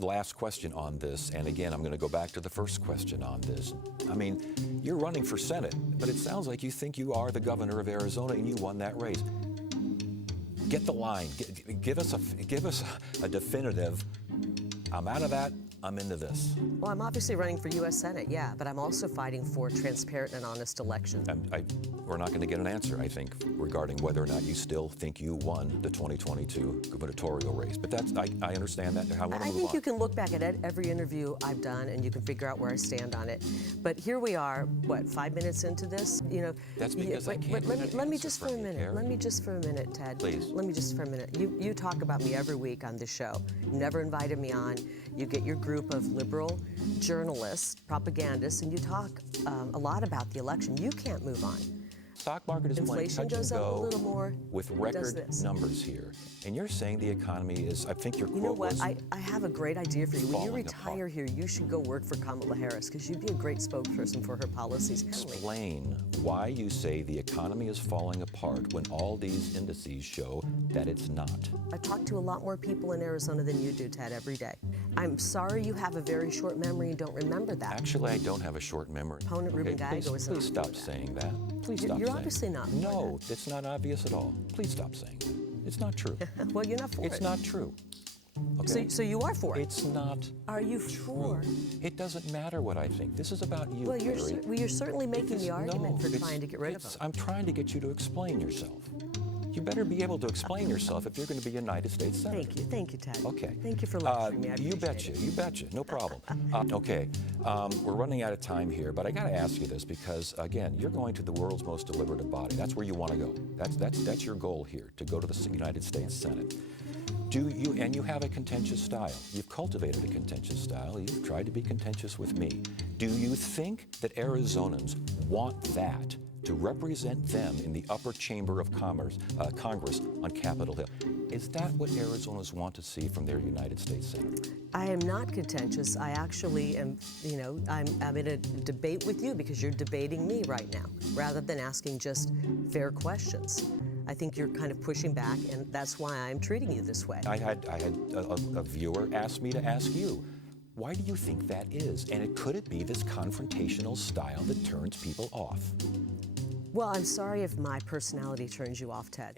Last question on this, and again, I'm going to go back to the first question on this. I mean, you're running for Senate, but it sounds like you think you are the governor of Arizona and you won that race. Get the line. Give us a definitive, I'm out of that, I'm into this. Well, I'm obviously running for U.S. Senate, yeah, but I'm also fighting for transparent and honest elections. We're not going to get an answer, I think, regarding whether or not you still think you won the 2022 gubernatorial race. But that's, I understand that. I think you can look back at every interview I've done and you can figure out where I stand on it. But here we are, what, 5 minutes into this? You know, that's because I can't let me just for a minute. Let me just for a minute, Ted. Please. Let me just for a minute. You talk about me every week on this show. You never invited me on. You get your group of liberal journalists, propagandists, and you talk a lot about the election. You can't move on. Stock market is playing touch and go with record numbers here. And you're saying the economy is, I think your quote was, you know what, I have a great idea for you. When you retire apart. here, you should go work for Kamala Harris, because you'd be a great spokesperson for her policies. Explain why you say the economy is falling apart when all these indices show that it's not. I talk to a lot more people in Arizona than you do, Ted, every day. I'm sorry you have a very short memory and don't remember that. Actually, I don't have a short memory. Opponent Ruben Gallego is Please stop saying that. Please stop saying You're obviously not. No, it's not obvious at all. Please stop saying that. It's not true. Well, you're not for it. It's not true. Okay? So you are for it? It's not. Are you for? It doesn't matter what I think. This is about you, well, Kari. you're certainly making the argument for trying to get rid of them. I'm trying to get you to explain yourself. You better be able to explain yourself if you're going to be United States Senator. Thank you, Ted. Okay. Thank you for lecturing me. I you betcha, no problem. Okay, we're running out of time here, but I got to ask you this because, again, you're going to the world's most deliberative body. That's where you want to go. That's your goal here, to go to the United States Senate. And you have a contentious style. You've cultivated a contentious style. You've tried to be contentious with me. Do you think that Arizonans want that to represent them in the upper chamber of Congress on Capitol Hill? Is that what Arizonans want to see from their United States Senator? I am not contentious. I actually am, I'm in a debate with you because you're debating me right now, rather than asking just fair questions. I think you're kind of pushing back, and that's why I'm treating you this way. I had a viewer ask me to ask you, why do you think that is? And could it be this confrontational style that turns people off? Well, I'm sorry if my personality turns you off, Ted.